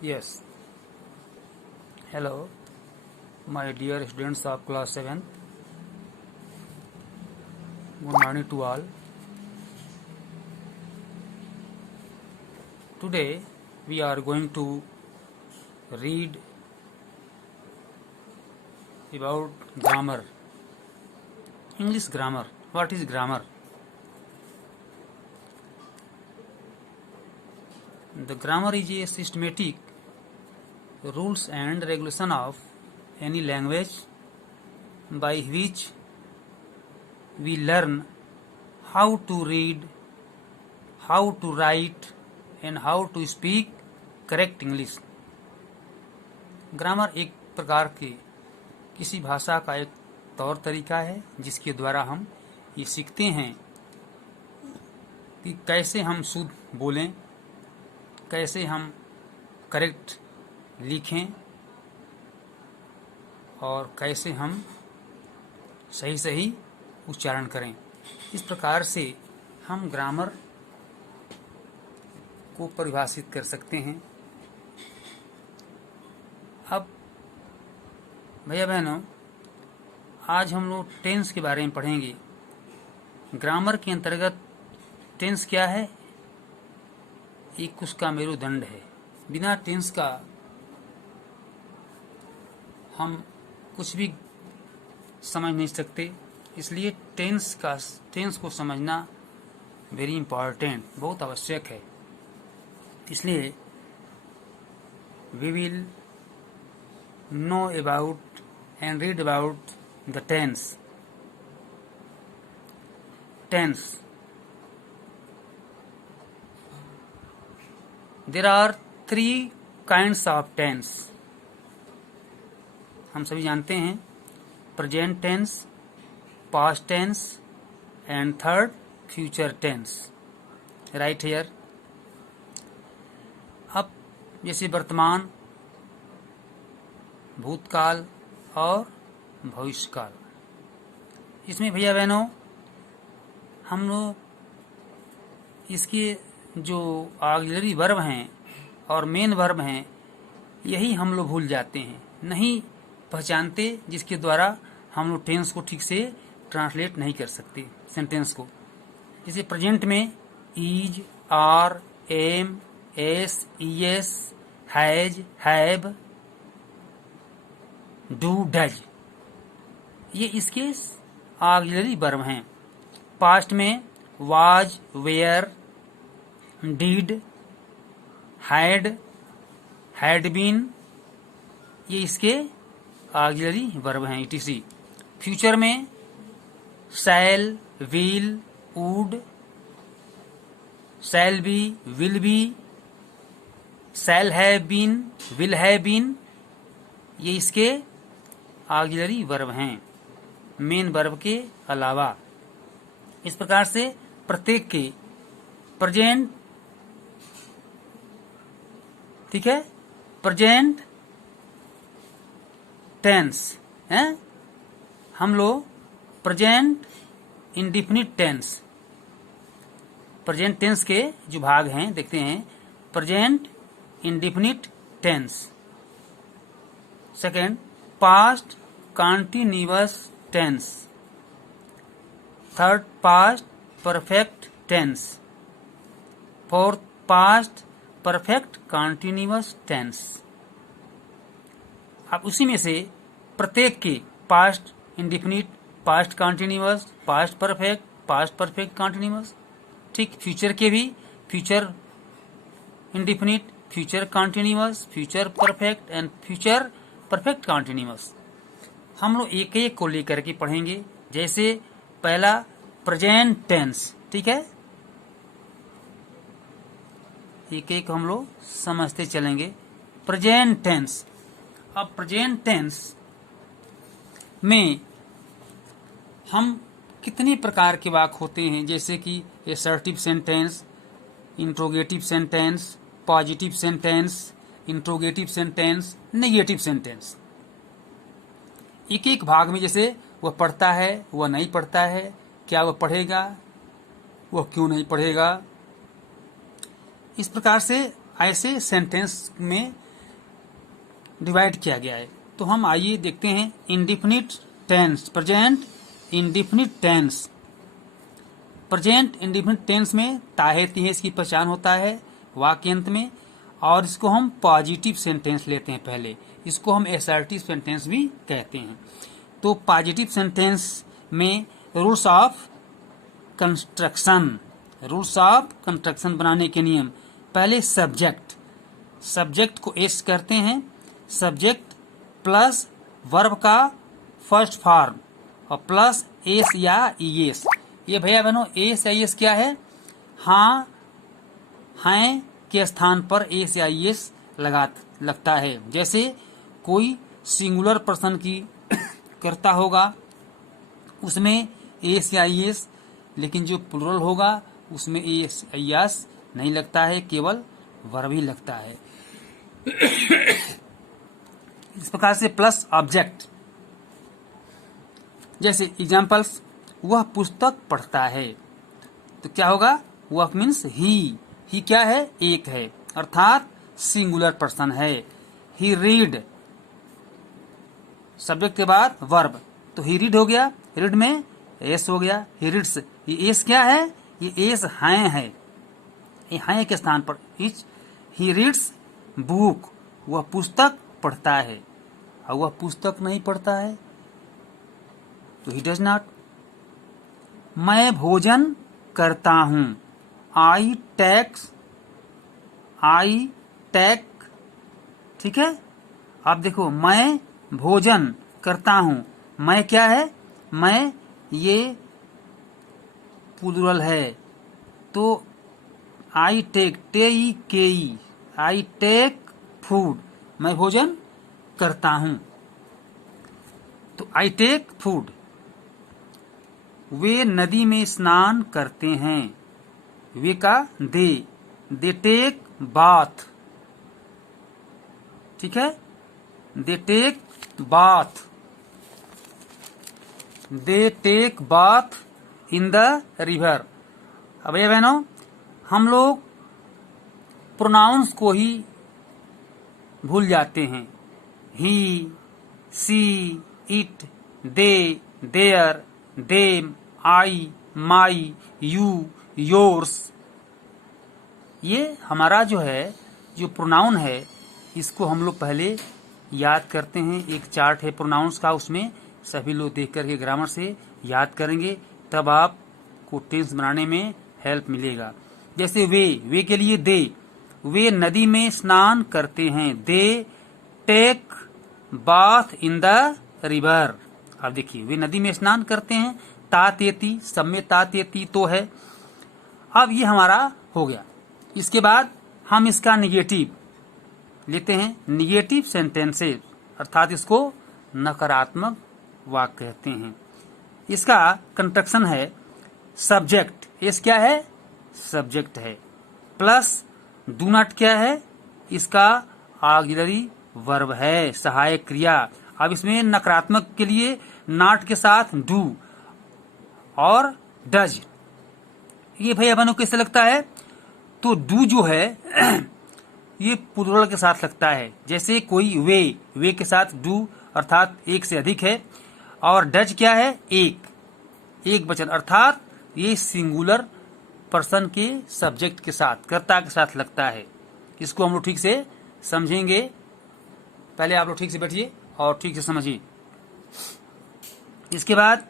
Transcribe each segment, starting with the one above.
Yes. Hello, my dear students of class 7th. Good morning to all. Today we are going to read about grammar. English grammar. What is grammar? The grammar is a systematic rules and regulation of any language by which we learn how to read, how to write and how to speak correct English. Grammar एक प्रकार के किसी भाषा का एक तौर तरीका है जिसके द्वारा हम ये सीखते हैं कि कैसे हम शुद्ध बोलें, कैसे हम करेक्ट लिखें और कैसे हम सही सही उच्चारण करें। इस प्रकार से हम ग्रामर को परिभाषित कर सकते हैं। अब भैया बहनों, आज हम लोग टेंस के बारे में पढ़ेंगे। ग्रामर के अंतर्गत टेंस क्या है? एक उसका मेरुदंड है। बिना टेंस का हम कुछ भी समझ नहीं सकते, इसलिए टेंस को समझना वेरी इम्पॉर्टेंट, बहुत आवश्यक है। इसलिए we will know about and read about the tenses. There are 3 kinds of tense. हम सभी जानते हैं present tense, past tense and third future tense. Right here. अब जैसे वर्तमान, भूतकाल और भविष्यकाल, इसमें भैया बहनों हम लोग इसके जो ऑक्सिलरी वर्ब हैं और मेन वर्ब हैं यही हम लोग भूल जाते हैं, नहीं पहचानते, जिसके द्वारा हम लोग टेंस को ठीक से ट्रांसलेट नहीं कर सकते सेंटेंस को। जैसे प्रेजेंट में is, are, am, S, ES, has, have, do, does, ये इसके ऑक्सिलरी वर्ब हैं। पास्ट में was, were, did, had been, ये इसके ऑक्सिलरी वर्ब हैं etc। फ्यूचर में shall, will, would, shall be, will be, shall have been, will have been, ये इसके ऑक्सिलरी वर्ब हैं मेन वर्ब के अलावा। इस प्रकार से प्रत्येक के प्रेजेंट, ठीक है, प्रेजेंट टेंस है, हम लोग present indefinite tense, present tense के जो भाग हैं देखते हैं। Present indefinite tense, second past continuous tense, third past perfect tense, fourth past perfect continuous tense. अब उसी में से प्रत्येक के past indefinite, past continuous, past perfect continuous, ठीक फ्यूचर के भी future indefinite, future continuous, future perfect and future perfect continuous. हम लोग एक एक को लेकर के पढ़ेंगे। जैसे पहला प्रेजेंट टेंस, ठीक है, एक एक हम लोग समझते चलेंगे। Present tense. अब प्रेजेंट टेंस में हम कितने प्रकार के वाक्य होते हैं, जैसे कि assertive sentence, interrogative sentence, positive sentence, interrogative sentence, negative sentence. एक एक भाग में जैसे वह पढ़ता है, वह नहीं पढ़ता है, क्या वह पढ़ेगा, वह क्यों नहीं पढ़ेगा, इस प्रकार से ऐसे सेंटेंस में डिवाइड किया गया है। तो हम आइए देखते हैं indefinite tense, present indefinite tense. Present indefinite tense में ताहे तिहे इसकी पहचान होता है वाक्यांत में, और इसको हम पॉजिटिव सेंटेंस लेते हैं पहले, इसको हम एसर्टिव सेंटेंस भी कहते हैं। तो पॉजिटिव सेंटेंस में rules of construction, rules of construction बनाने के नियम। पहले सब्जेक्ट, सब्जेक्ट को एस करते हैं, सब्जेक्ट प्लस वर्ब का फर्स्ट फॉर्म और प्लस एस या ईएस। ये भैया बहनों एस या ईएस क्या है? हाँ हैं के स्थान पर एस या ईएस लगता है। जैसे कोई सिंगुलर पर्सन की करता होगा उसमें एस या ईएस, लेकिन जो प्लुरल होगा उसमें एस या ईएस नहीं लगता है, केवल वर्ब ही लगता है। इस प्रकार से प्लस ऑब्जेक्ट, जैसे एग्जाम्पल्स, वह पुस्तक पढ़ता है, तो क्या होगा? वह मीन्स ही क्या है? एक है, अर्थात सिंगुलर पर्सन है। ही रीड, सब्जेक्ट के बाद वर्ब, तो ही रीड हो गया, रीड में एस हो गया, ही रीड्स। ये एस क्या है? ये एस है, ये हैं के स्थान पर ही रीड्स बुक, वह पुस्तक पढ़ता है, और वह पुस्तक नहीं पढ़ता है तो ही डज नॉट। मैं भोजन करता हूं, आई टेक, ठीक है। अब देखो मैं भोजन करता हूं, मैं क्या है? मैं ये प्लुरल है, तो आई टेक फूड, मैं भोजन करता हूं, तो आई टेक फूड। वे नदी में स्नान करते हैं, वे का दे टेक बाथ, ठीक है, they take bath in the river. अब ये बहनों हम लोग प्रोनाउंस को ही भूल जाते हैं, he, she, it, they, their, them, I, my, you, yours. ये हमारा जो है जो प्रोनाउन है इसको हम लोग पहले याद करते हैं। एक चार्ट है प्रोनाउंस का, उसमें सभी लोग देख करके ग्रामर से याद करेंगे, तब आपको टेंस बनाने में हेल्प मिलेगा। जैसे वे के लिए दे, वे नदी में स्नान करते हैं, they take bath in the river. अब देखिए वे नदी में स्नान करते हैं, तातेती, सब में तातेती तो है। अब ये हमारा हो गया। इसके बाद हम इसका निगेटिव लेते हैं, निगेटिव सेंटेंसेस, अर्थात इसको नकारात्मक वाक्य कहते हैं। इसका कंस्ट्रक्शन है सब्जेक्ट, इस क्या है? सब्जेक्ट है, प्लस डू नॉट क्या है? इसका ऑक्सिलरी वर्ब है, सहायक क्रिया। अब इसमें नकारात्मक के लिए नॉट के साथ डू और डज। ये भैया बनो कैसे लगता है? तो डू जो है ये प्लुरल के साथ लगता है, जैसे कोई वे के साथ डू अर्थात एक से अधिक है, और डज क्या है? एक वचन, अर्थात ये सिंगुलर पर्सन के सब्जेक्ट के साथ, कर्ता के साथ लगता है। इसको हम लोग ठीक से समझेंगे, पहले आप लोग ठीक से बैठिए और ठीक से समझिए। इसके बाद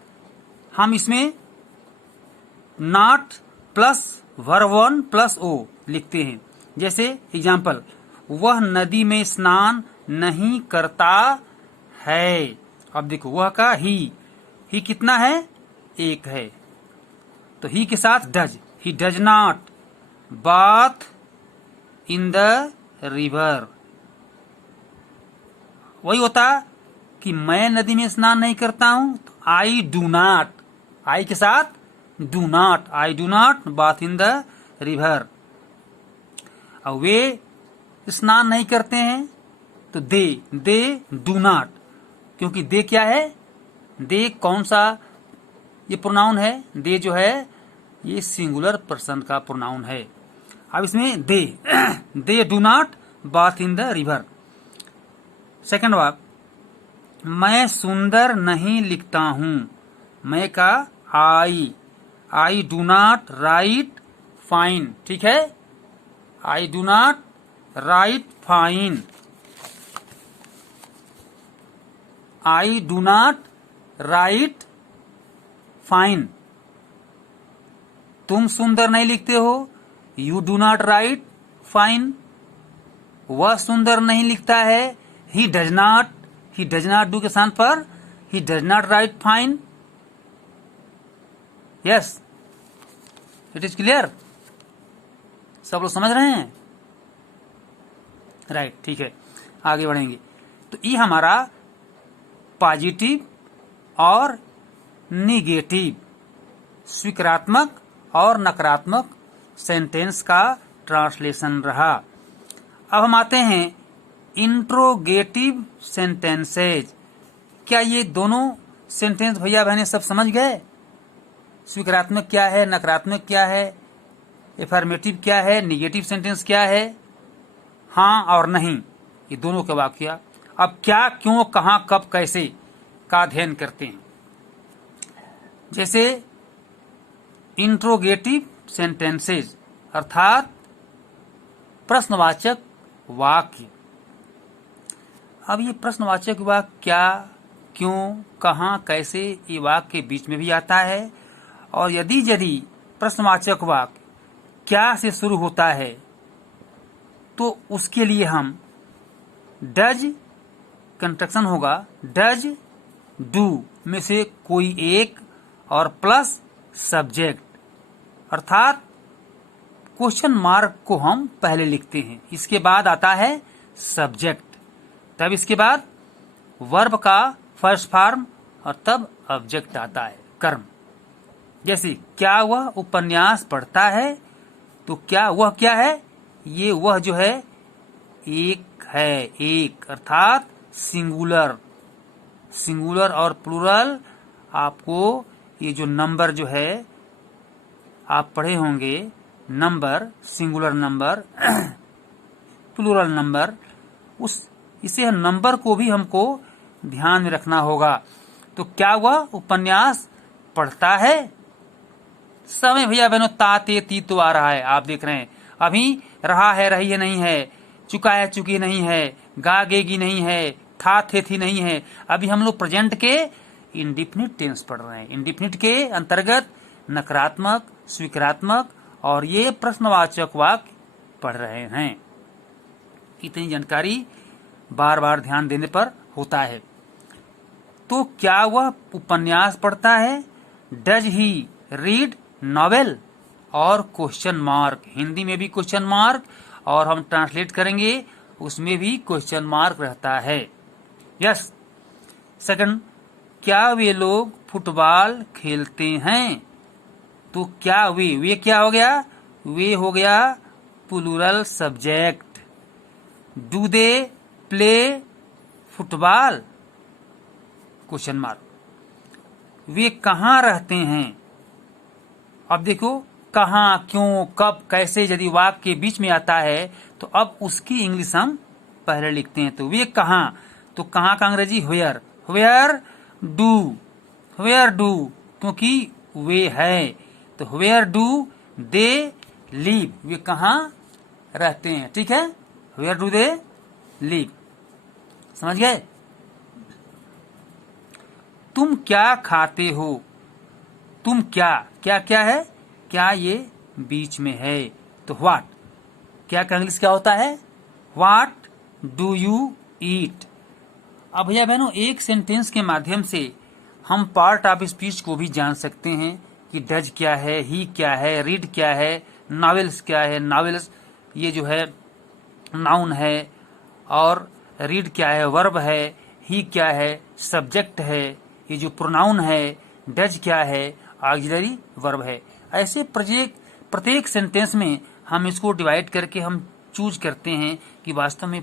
हम इसमें not plus verb one plus o लिखते हैं। जैसे एग्जाम्पल, वह नदी में स्नान नहीं करता है। अब देखो वह का ही कितना है? एक है, तो ही के साथ does, he does not bath in the river. वही होता कि मैं नदी में स्नान नहीं करता हूं, तो आई डू नॉट, आई के साथ do not, I do not bath in the river. और वे स्नान नहीं करते हैं, तो दे डू नॉट, क्योंकि दे क्या है? दे कौन सा ये प्रोनाउन है? दे जो है ये सिंगुलर पर्सन का प्रोनाउन है। अब इसमें they do not bath in the river. Second वाक्य, मैं सुंदर नहीं लिखता हूं। मैं का I do not right fine. ठीक है, I do not right fine. I do not right fine. तुम सुंदर नहीं लिखते हो, you do not right fine. वह सुंदर नहीं लिखता है, ही डज नॉट डू के स्थान पर he does not right fine. Yes, it is clear. सब लोग समझ रहे हैं? राइट, ठीक है, आगे बढ़ेंगे। तो ये हमारा पॉजिटिव और निगेटिव, स्वीकारात्मक और नकारात्मक सेंटेंस का ट्रांसलेशन रहा। अब हम आते हैं इंट्रोगेटिव सेंटेंसेज। क्या ये दोनों सेंटेंस भैया बहने सब समझ गए? स्वीकारात्मक क्या है, नकारात्मक क्या है, एफर्मेटिव क्या है, निगेटिव सेंटेंस क्या है, हाँ और नहीं, ये दोनों के वाक्य। अब क्या, क्यों, कहां, कब, कैसे का अध्ययन करते हैं। जैसे इंट्रोगेटिव सेंटेंसेज अर्थात प्रश्नवाचक वाक्य। अब ये प्रश्नवाचक वाक्य क्या, क्यों, कहां, कैसे, ये वाक्य के बीच में भी आता है। और यदि प्रश्नवाचक वाक्य क्या से शुरू होता है तो उसके लिए हम डज कंस्ट्रक्शन होगा, डज डू में से कोई एक और प्लस सब्जेक्ट, अर्थात क्वेश्चन मार्क को हम पहले लिखते हैं, इसके बाद आता है सब्जेक्ट, तब इसके बाद वर्ब का फर्स्ट फॉर्म और तब ऑब्जेक्ट आता है, कर्म। जैसे क्या वह उपन्यास पढ़ता है, तो क्या वह क्या है, ये वह जो है एक है, एक अर्थात सिंगुलर। सिंगुलर और प्लूरल आपको ये जो नंबर जो है आप पढ़े होंगे, number, singular number, plural number, इसे नंबर को भी हमको ध्यान में रखना होगा। तो क्या वह उपन्यास पढ़ता है? समय भैया बहनों ता ते ती तो आ रहा है, आप देख रहे हैं। अभी रहा है, रही है नहीं है, चुका है, चुकी नहीं है, गा गेगी नहीं है, था थे थी नहीं है। अभी हम लोग प्रेजेंट के इंडिफिनिट टेंस पढ़ रहे हैं। इंडिफिनिट के अंतर्गत नकारात्मक, स्वीकारात्मक और ये प्रश्नवाचक वाक्य पढ़ रहे हैं। इतनी जानकारी बार बार ध्यान देने पर होता है। तो क्या वह उपन्यास पढ़ता है? Does he read novel? और क्वेश्चन मार्क, हिंदी में भी क्वेश्चन मार्क और हम ट्रांसलेट करेंगे उसमें भी क्वेश्चन मार्क रहता है। यस। सेकंड, क्या वे लोग फुटबॉल खेलते हैं? तो क्या वे क्या हो गया? वे हो गया plural subject. Do they play football? Question mark. वे कहाँ रहते हैं? अब देखो, कहाँ, क्यों, कब, कैसे यदि वाक्य के बीच में आता है तो अब उसकी इंग्लिश हम पहले लिखते हैं। तो वे कहाँ, तो कहाँ का अंग्रेजी वेयर, वेयर डू, क्योंकि वे है तो वेयर डू दे लीव, वे कहाँ रहते हैं। ठीक है, वेयर डू दे लीव। समझ गए? तुम क्या खाते हो? तुम क्या क्या है? क्या ये बीच में है तो व्हाट, क्या का इंग्लिश क्या होता है? What do you eat. अब भैया बहनों, एक सेंटेंस के माध्यम से हम पार्ट ऑफ स्पीच को भी जान सकते हैं कि डज क्या है, ही क्या है, रीड क्या है, नॉवेल्स क्या है। नॉवेल्स ये जो है नाउन है, और रीड क्या है, वर्ब है, ही क्या है, सब्जेक्ट है, ये जो प्रोनाउन है, डज क्या है, ऑक्सिलरी वर्ब है। ऐसे प्रत्येक सेंटेंस में हम इसको डिवाइड करके हम चूज करते हैं कि वास्तव में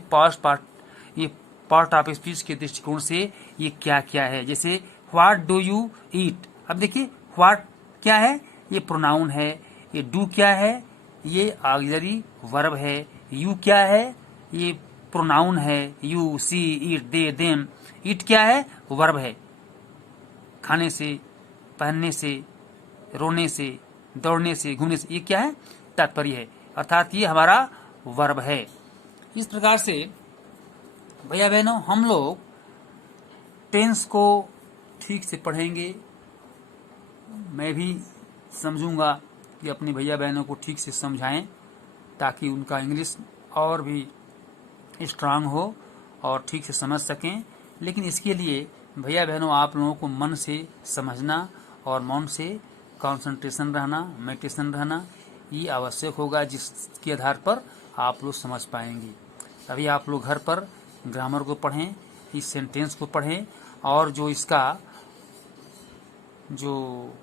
ये पार्ट ऑफ स्पीच के दृष्टिकोण से ये क्या क्या है। जैसे व्हाट डू यू ईट, अब देखिए व्हाट क्या है, ये प्रोनाउन है, ये डू क्या है, ये ऑक्सिलरी वर्ब है, यू क्या है, ये प्रोनाउन है, you, she, it, they, them. It क्या है? वर्ब है। खाने से, पहनने से, रोने से, दौड़ने से, घूमने से, ये क्या है? तात्पर्य है, अर्थात ये हमारा वर्ब है। इस प्रकार से भैया बहनों हम लोग टेंस को ठीक से पढ़ेंगे। मैं भी समझूंगा कि अपने भैया बहनों को ठीक से समझाएं ताकि उनका इंग्लिश और भी स्ट्रांग हो और ठीक से समझ सकें। लेकिन इसके लिए भैया बहनों आप लोगों को मन से समझना और मन से कंसंट्रेशन रहना, मेडिटेशन रहना, ये आवश्यक होगा, जिसके आधार पर आप लोग समझ पाएंगे। अभी आप लोग घर पर ग्रामर को पढ़ें, इस सेंटेंस को पढ़ें, और जो इसका जो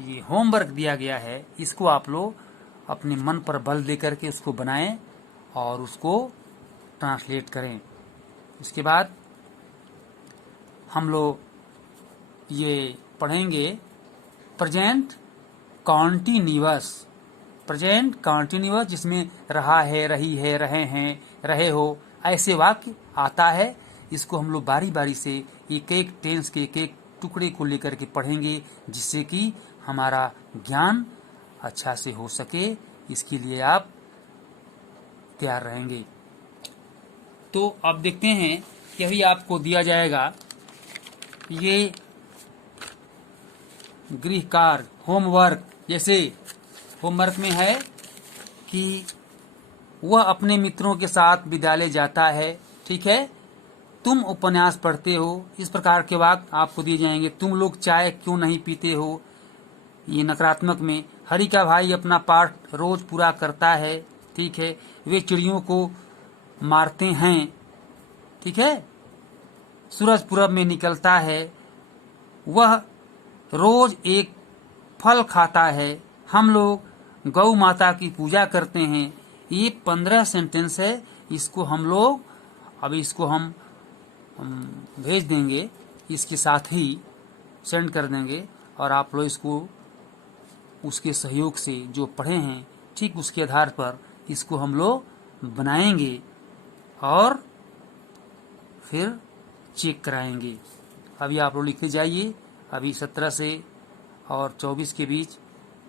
ये होमवर्क दिया गया है इसको आप लोग अपने मन पर बल दे करके उसको बनाएं और उसको ट्रांसलेट करें। इसके बाद हम लोग ये पढ़ेंगे प्रेजेंट कॉन्टिन्यूअस। प्रेजेंट कॉन्टिन्यूअस जिसमें रहा है, रही है, रहे हैं, रहे हो, ऐसे वाक्य आता है। इसको हम लोग बारी बारी से एक एक टेंस के एक एक टुकड़े को लेकर के पढ़ेंगे, जिससे कि हमारा ज्ञान अच्छा से हो सके। इसके लिए आप तैयार रहेंगे। तो अब देखते हैं कि अभी आपको दिया जाएगा ये गृह कार्य, होमवर्क। जैसे होमवर्क में है कि वह अपने मित्रों के साथ विद्यालय जाता है, ठीक है। तुम उपन्यास पढ़ते हो, इस प्रकार के वाक्य आपको दिए जाएंगे। तुम लोग चाय क्यों नहीं पीते हो, ये नकारात्मक में। हरि का भाई अपना पाठ रोज पूरा करता है, ठीक है। वे चिड़ियों को मारते हैं, ठीक है। सूरज पूरब में निकलता है, वह रोज एक फल खाता है। हम लोग गौ माता की पूजा करते हैं। ये 15 सेंटेंस है। इसको हम लोग अभी इसको हम भेज देंगे, इसके साथ ही सेंड कर देंगे, और आप लोग इसको उसके सहयोग से जो पढ़े हैं ठीक उसके आधार पर इसको हम लोग बनाएंगे और फिर चेक कराएंगे। अभी आप लोग लिखते जाइए। अभी 17 से और 24 के बीच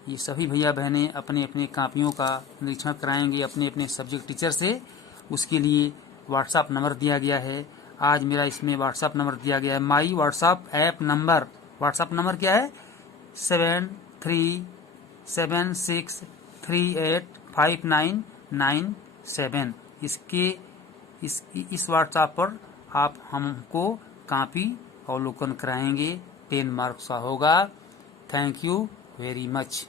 ये सभी भैया बहनें अपने अपने कापियों का निरीक्षण कराएंगे अपने अपने सब्जेक्ट टीचर से। उसके लिए व्हाट्सएप नंबर दिया गया है। आज मेरा इसमें व्हाट्सएप नंबर दिया गया है, my WhatsApp app number. WhatsApp number क्या है? 7376385997। इस व्हाट्सएप पर आप हमको कापी अवलोकन कराएंगे। 10 मार्क्स का होगा। Thank you very much.